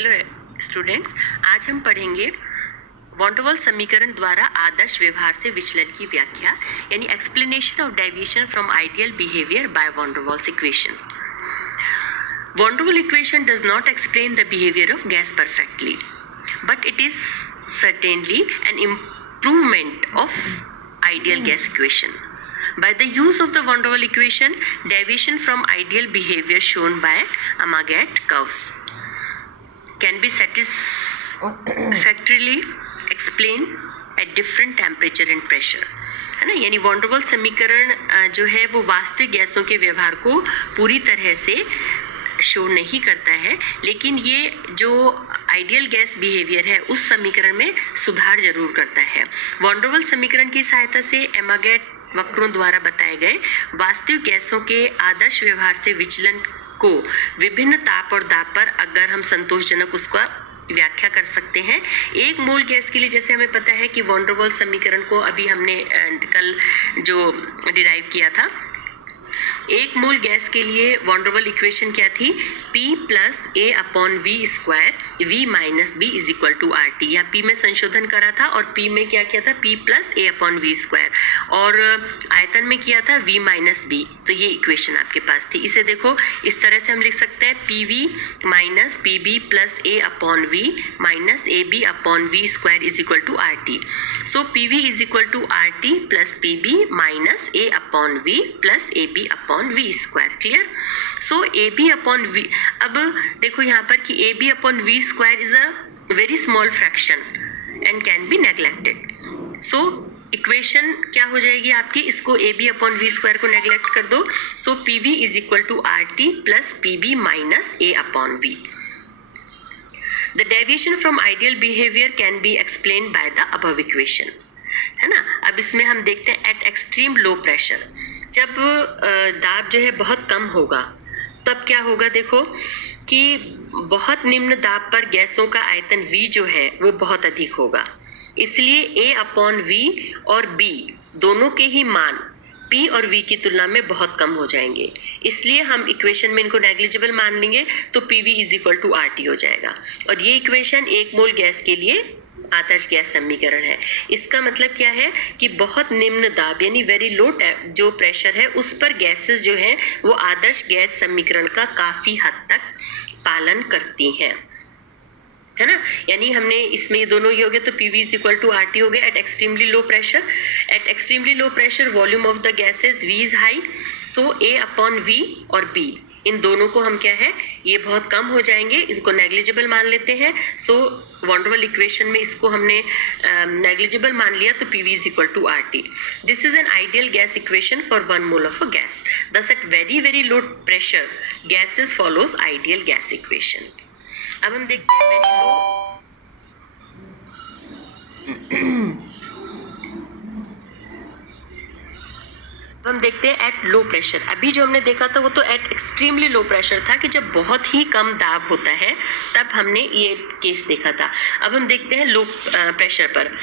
Hello students, आज हम पढ़ेंगे वॉन डर वाल समीकरण द्वारा आदर्श व्यवहार से विचलन की व्याख्या, यानी explanation of deviation from ideal behaviour by van der Waals equation. Von der Waals equation does not explain the behavior of gas perfectly, but it is certainly an improvement of ideal gas equation. By the use of the Von der Waals equation, deviation from ideal behavior shown by Amagat curves can be satisfactorily explained at different temperature and pressure. है ना, यानी von der वाल समीकरण जो है वो वास्तविक गैसों के व्यवहार को पूरी तरह से शो नहीं करता है, लेकिन ये जो आइडियल गैस बिहेवियर है उस समीकरण में सुधार जरूर करता है. वॉन डर वाल समीकरण की सहायता से एमागैट वक्रों द्वारा बताए गए वास्तविक गैसों के आदर्श व्यवहार से विचलन को विभिन्न ताप और दाब पर अगर हम संतोषजनक उसका व्याख्या कर सकते हैं. एक मोल गैस के लिए जैसे हमें पता है कि वॉन डर वाल समीकरण को अभी हमने कल जो डिराइव किया था, एक मोल गैस के लिए वॉन डर वाल इक्वेशन क्या थी? P plus A upon V square V minus B is equal to R T. या P में संशोधन करा था और P में क्या किया था? P plus A upon V square, और आयतन में किया था V माइनस बी. तो ये इक्वेशन आपके पास थी. इसे देखो, इस तरह से हम लिख सकते हैं PV minus PB plus A upon V minus AB upon V square is equal to R T. So PV is equal to R T plus PB minus A upon V plus AB upon V square. Clear? So AB upon V. अब देखो यहाँ पर कि AB upon V square is a very small fraction and can be neglected. So equation क्या हो जाएगी आपकी? इसको AB अपॉन V स्क्वायर को नेग्लेक्ट कर दो. So PV is equal to RT plus PB minus A upon V. The deviation from ideal behavior can be explained by the above equation. है ना. अब इसमें हम देखते हैं एट एक्सट्रीम लो प्रेशर, जब दाब जो है बहुत कम होगा तब क्या होगा? देखो कि बहुत निम्न दाब पर गैसों का आयतन V जो है वो बहुत अधिक होगा, इसलिए A अपॉन V और B दोनों के ही मान P और V की तुलना में बहुत कम हो जाएंगे. इसलिए हम इक्वेशन में इनको नेग्लिजिबल मान लेंगे तो PV is equal to RT हो जाएगा. और ये इक्वेशन एक मोल गैस के लिए आदर्श गैस समीकरण है. इसका मतलब क्या है कि बहुत निम्न दाब यानी वेरी लो जो प्रेशर है उस पर गैसेस जो है वो आदर्श गैस समीकरण का काफी हद तक पालन करती हैं, है ना. यानी हमने इसमें ये दोनों ही हो गए तो PV is equal to RT हो गया at extremely low pressure. At extremely low pressure volume of the gases V is high, so A upon V और B इन दोनों को हम क्या है ये बहुत कम हो जाएंगे, इसको नेग्लिजिबल मान लेते हैं. सो वॉन डर वाल इक्वेशन में इसको हमने नेग्लिजिबल मान लिया तो PV is equal to RT. This is an ideal gas equation for 1 mole of a gas. Thus at very very low pressure gases follows ideal gas equation. अब हम देखते हैं वेरी लो. हम देखते हैं एट लो प्रेशर. अभी जो हमने देखा था वो तो एट एक्सट्रीमली लो प्रेशर था कि जब बहुत ही कम दाब होता है तब हमने ये केस देखा था. अब हम देखते हैं लो प्रेशर पर.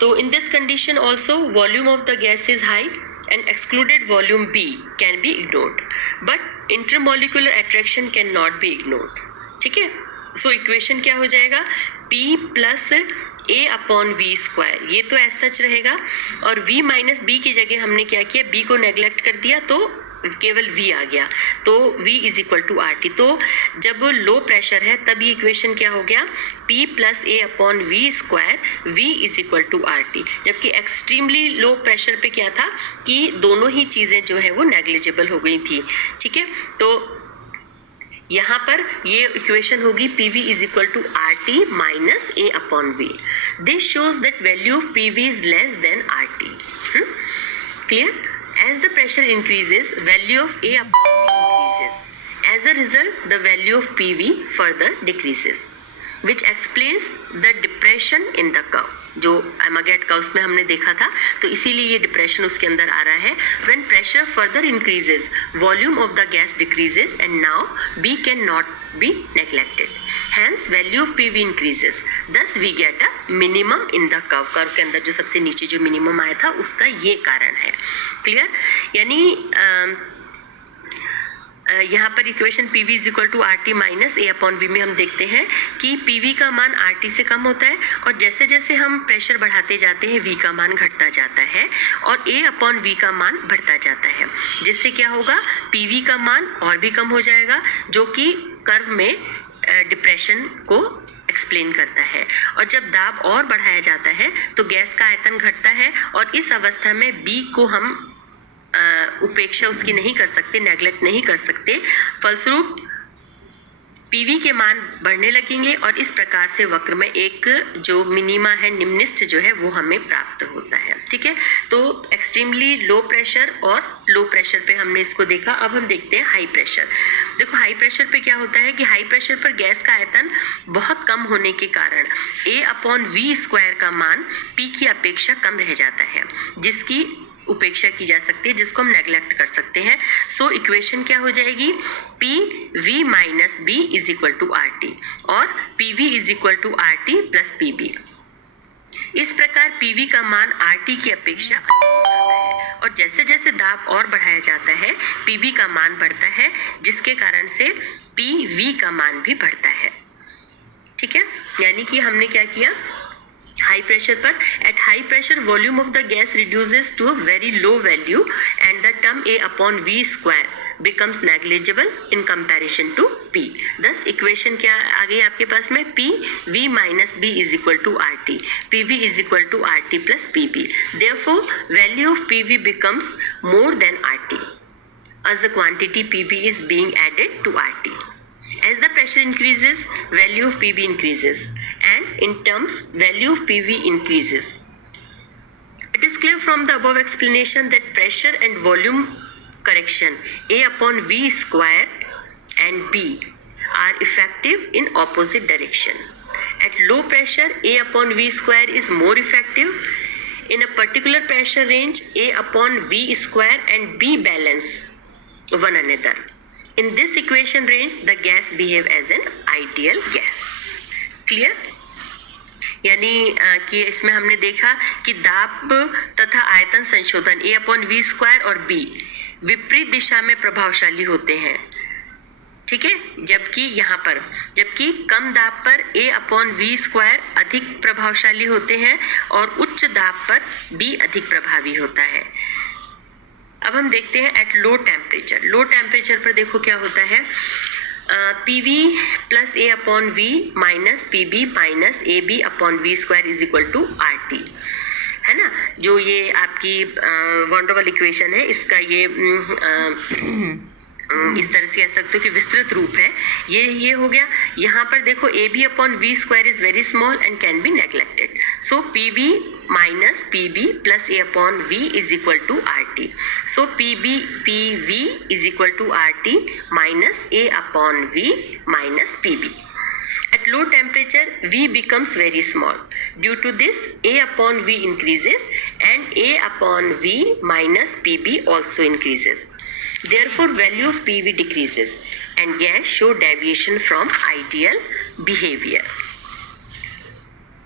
तो in this condition also volume of the gas is high and excluded volume B can be ignored, but intermolecular attraction can not be ignored. ठीक है. सो इक्वेशन क्या हो जाएगा? P plus A upon V square, ये तो ऐसा सच रहेगा, और V माइनस B की जगह हमने क्या किया? B को नेग्लेक्ट कर दिया तो केवल V आ गया, तो V is equal to RT. तो जब लो प्रेशर है तब ये इक्वेशन क्या हो गया? P plus A upon V square V is equal to RT. जबकि एक्सट्रीमली लो प्रेशर पे क्या था कि दोनों ही चीज़ें जो है वो नेग्लिजिबल हो गई थी. ठीक है. तो यहाँ पर ये इक्वेशन होगी PV is equal to RT minus A upon V. This shows that value of PV is less than RT. Clear? As the pressure increases, value of A upon V increases. As a result, the value of PV further decreases, which explains the depression in the curve. जो Amagat curves में हमने देखा था, तो इसीलिए ये depression उसके अंदर आ रहा है. When pressure further increases, volume of the gas decreases, and now B cannot be neglected. Hence, value of PV increases. Thus, we get a minimum in the curve. Curve के अंदर जो सबसे नीचे जो minimum आया था उसका ये कारण है. Clear? यानी यहाँ पर equation P V is equal to R T minus A upon V में हम देखते हैं कि पी वी का मान आर टी से कम होता है और जैसे जैसे हम प्रेशर बढ़ाते जाते हैं वी का मान घटता जाता है और ए अपॉन वी का मान बढ़ता जाता है, जिससे क्या होगा, पी वी का मान और भी कम हो जाएगा, जो कि कर्व में डिप्रेशन को एक्सप्लेन करता है। और जब दाब और बढ़ाया जाता है तो गैस का आयतन घटता है और इस अवस्था में बी को हम उपेक्षा उसकी नहीं कर सकते, नेग्लेक्ट नहीं कर सकते। फलस्वरूप पीवी के मान बढ़ने लगेंगे और इस प्रकार से वक्र में एक जो मिनिमा है, निम्निष्ठ जो है, वो हमें प्राप्त होता है। ठीक है, तो एक्सट्रीमली लो प्रेशर और लो प्रेशर पे हमने इसको देखा। अब हम देखते हैं हाई प्रेशर। देखो हाई प्रेशर पे क्या होता है कि हाई प्रेशर पर गैस का आयतन बहुत कम होने के कारण ए अपॉन वी स्क्वायर का मान पी की अपेक्षा कम रह जाता है, जिसकी उपेक्षा की जा सकती है, जिसको हम नेग्लेक्ट कर सकते हैं। सो इक्वेशन क्या हो जाएगी, P V minus B is equal to R T और P V is equal to R T plus P b. इस प्रकार पी वी का मान आर टी की अपेक्षा अधिक हो जाता है और जैसे जैसे दाब और बढ़ाया जाता है पी वी का मान बढ़ता है, जिसके कारण से पी वी का मान भी बढ़ता है। ठीक है, यानी कि हमने क्या किया, हाई प्रेशर पर, at high pressure volume of the gas reduces to a very low value and the term A upon V square becomes negligible in comparison to P. Thus equation क्या आ गई आपके पास में, P V minus B is equal to RT. PV is equal to RT plus PB. Therefore, value of PV becomes more than RT as the quantity PB is being added to RT. As the pressure increases, value of PB increases, and in terms, value of PV increases. It is clear from the above explanation that pressure and volume correction A upon V square and B are effective in opposite direction. At low pressure, A upon V square is more effective. In a particular pressure range, A upon V square and B balance one another. In this equation range, the gas behave as an ideal gas. Clear? यानी कि इसमें हमने देखा कि दाब तथा आयतन संशोधन A अपॉन वी स्क्वायर और B विपरीत दिशा में प्रभावशाली होते हैं। ठीक है, जबकि कम दाब पर A अपॉन वी स्क्वायर अधिक प्रभावशाली होते हैं और उच्च दाब पर B अधिक प्रभावी होता है। अब हम देखते हैं at low temperature. Low temperature पर देखो क्या होता है, P V plus A upon V minus P B minus A B upon V square is equal to R T, है ना। जो ये आपकी वॉन्डरवल इक्वेशन है, इसका ये इस तरह से कह सकते हो कि विस्तृत रूप है। ये हो गया। यहाँ पर देखो A B upon V square is very small and can be neglected. So P V minus P B plus A upon V is equal to R T. So P V is equal to R T minus A upon V minus P B. At low temperature, V becomes very small. Due to this, A upon V increases and A upon V minus PB also increases. Therefore, value of PV decreases and gas show deviation from ideal behavior.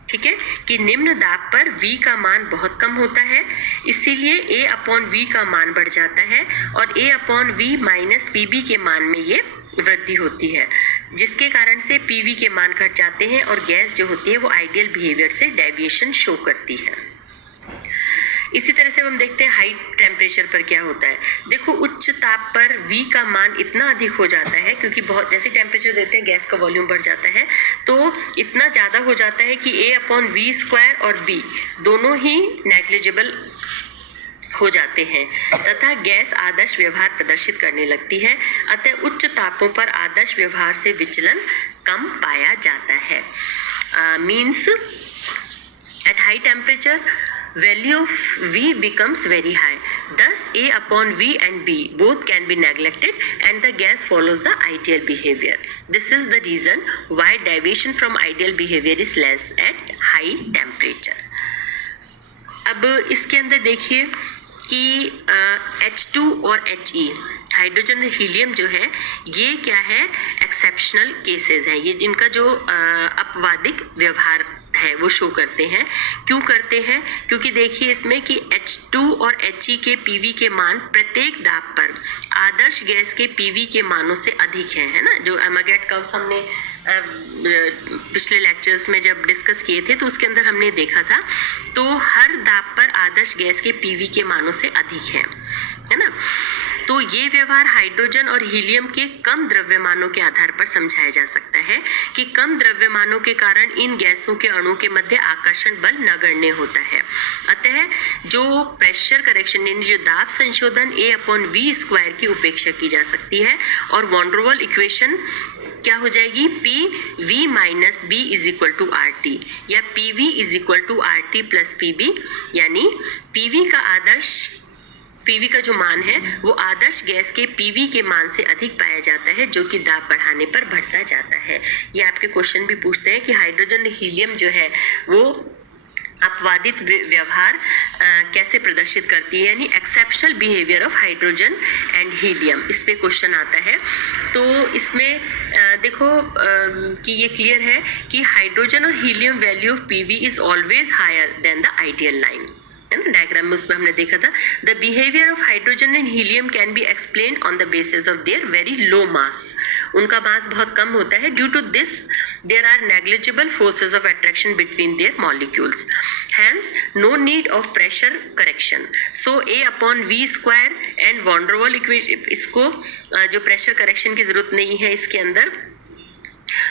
ठीक है कि निम्न दाब पर V का मान बहुत कम होता है, इसीलिए A अपॉन V का मान बढ़ जाता है और A upon V minus PB के मान में ये वृद्धि होती है, जिसके कारण से PV के मान घट जाते हैं और गैस जो होती है वो आइडियल बिहेवियर से डेविएशन शो करती है। इसी तरह से हम देखते हैं हाई टेम्परेचर पर क्या होता है। देखो उच्च ताप पर V का मान इतना अधिक हो जाता है, क्योंकि बहुत जैसे टेम्परेचर देते हैं गैस का वॉल्यूम बढ़ जाता है, तो इतना ज़्यादा हो जाता है कि A अपॉन वी स्क्वायर और B दोनों ही नेग्लिजिबल हो जाते हैं तथा गैस आदर्श व्यवहार प्रदर्शित करने लगती है। अतः उच्च तापों पर आदर्श व्यवहार से विचलन कम पाया जाता है। Means at high temperature value of V becomes very high. Thus, A upon V and B both can be neglected and the gas follows the ideal behavior. This is the reason why deviation from ideal behavior is less at high temperature. अब इसके अंदर देखिए कि H2 और He hydrogen और helium जो है ये क्या है, एक्सेप्शनल केसेस हैं। ये इनका जो अपवादिक व्यवहार है वो शो करते हैं। क्यों करते हैं? क्योंकि देखिए इसमें कि H2 और He के PV के मान प्रत्येक दाब पर आदर्श गैस के PV के मानों से अधिक है ना। जो अमागैट कर्व्स हमने पिछले लेक्चर्स में जब डिस्कस किए थे तो उसके अंदर हमने देखा था, तो हर दाब पर आदर्श गैस के PV के मानों से अधिक है ना। तो ये व्यवहार हाइड्रोजन और हीलियम के कम द्रव्यमानों के आधार पर समझाया जा सकता है कि कम द्रव्यमानों के कारण इन गैसों के अणु के मध्य आकर्षण बल नगण्य होता है। अतः जो प्रेशर करेक्शन यानी जो दाब संशोधन A/V² की उपेक्षा की जा सकती है और वॉन डर वाल इक्वेशन क्या हो जाएगी? PV minus B is equal to RT या PV is equal to RT plus PB, यानी PV का जो मान है वो आदर्श गैस के PV के मान से अधिक पाया जाता है, जो कि दाब बढ़ाने पर बढ़ता जाता है। ये आपके क्वेश्चन भी पूछते हैं कि हाइड्रोजन हीलियम जो है वो अपवादित व्यवहार कैसे प्रदर्शित करती है, यानी exceptional behaviour of hydrogen and helium, इस पे क्वेश्चन आता है। तो इसमें देखो कि ये क्लियर है कि हाइड्रोजन और helium value of PV is always higher than the ideal line, है ना। डायग्राम में उसमें हमने देखा था the behaviour of hydrogen and helium can be explained on the basis of their very low mass. उनका मास बहुत कम होता है। Due to this there are negligible forces of attraction between their molecules, hence no need of pressure correction. So A/V² and van der वाल equation, इसको जो pressure correction की जरूरत नहीं है इसके अंदर।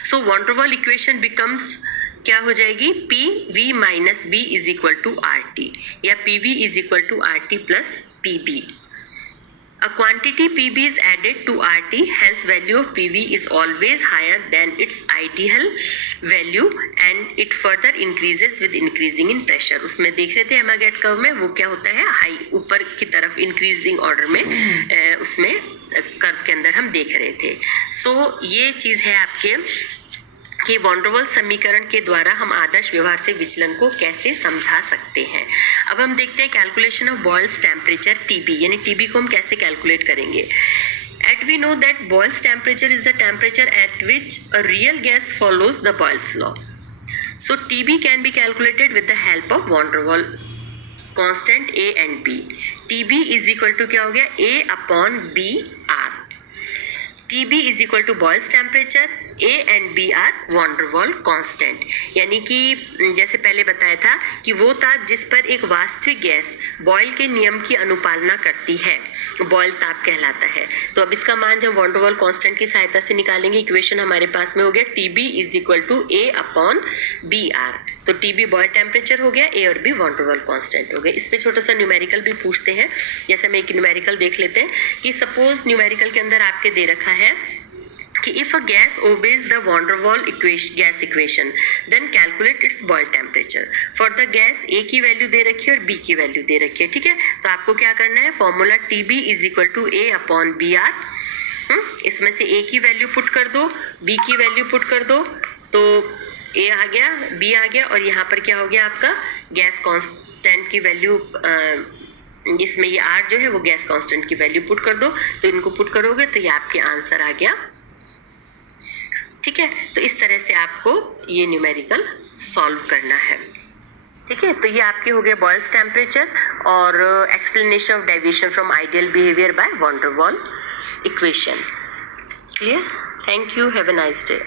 सो वॉन डर वाल इक्वेशन बिकम्स क्या हो जाएगी? PV minus B is equal to RT या PV is equal to RT plus PB. A quantity PB is added to RT, hence value of PV is always higher than its ideal value and it further increases with increasing in pressure. उसमें देख रहे थे अमागैट curve में वो क्या होता है, high ऊपर की तरफ इंक्रीजिंग ऑर्डर में उसमें कर्व के अंदर हम देख रहे थे। सो ये चीज़ है आपके कि वॉन डर वाल समीकरण के द्वारा हम आदर्श व्यवहार से विचलन को कैसे समझा सकते हैं। अब हम देखते हैं calculation of boils temperature TB, यानी TB को हम कैसे कैलकुलेट करेंगे। We know that Boyle's temperature is the temperature at which a real gas follows the Boyle's law. So TB can be calculated with the help of van der Waals constant A and B. TB is equal to क्या हो गया? A/BR. TB is equal to Boyle's temperature, A and B are van der Waals constant, यानी कि जैसे पहले बताया था कि वो ताप जिस पर एक वास्तविक गैस बॉयल के नियम की अनुपालना करती है बॉयल ताप कहलाता है। तो अब इसका मान जब van der Waals कांस्टेंट की सहायता से निकालेंगे, इक्वेशन हमारे पास में हो गया TB is equal to A/BR। तो TB बॉयल टेम्परेचर हो गया, A और B van der Waals constant हो गए। इस पे छोटा सा न्यूमेरिकल भी पूछते हैं। जैसे हम एक न्यूमेरिकल देख लेते हैं कि सपोज न्यूमेरिकल के अंदर आपके दे रखा है कि if a gas obeys the van der Waals gas equation then calculate its boil temperature. For the gas A की वैल्यू दे रखी है और B की वैल्यू दे रखी है, ठीक है। तो आपको क्या करना है, formula TB is equal to A/BR। इसमें से A की वैल्यू पुट कर दो, B की वैल्यू पुट कर दो, तो A आ गया, B आ गया और यहाँ पर क्या हो गया आपका गैस कांस्टेंट की वैल्यू, इसमें ये R जो है वो गैस कांस्टेंट की वैल्यू पुट कर दो। तो इनको पुट करोगे तो ये आपके आंसर आ गया, ठीक है। तो इस तरह से आपको ये न्यूमेरिकल सॉल्व करना है, ठीक है। तो ये आपके हो गए बॉयल्स टेम्परेचर और explanation of deviation from ideal behaviour by van der Waals equation. Clear? Thank you, have a nice day.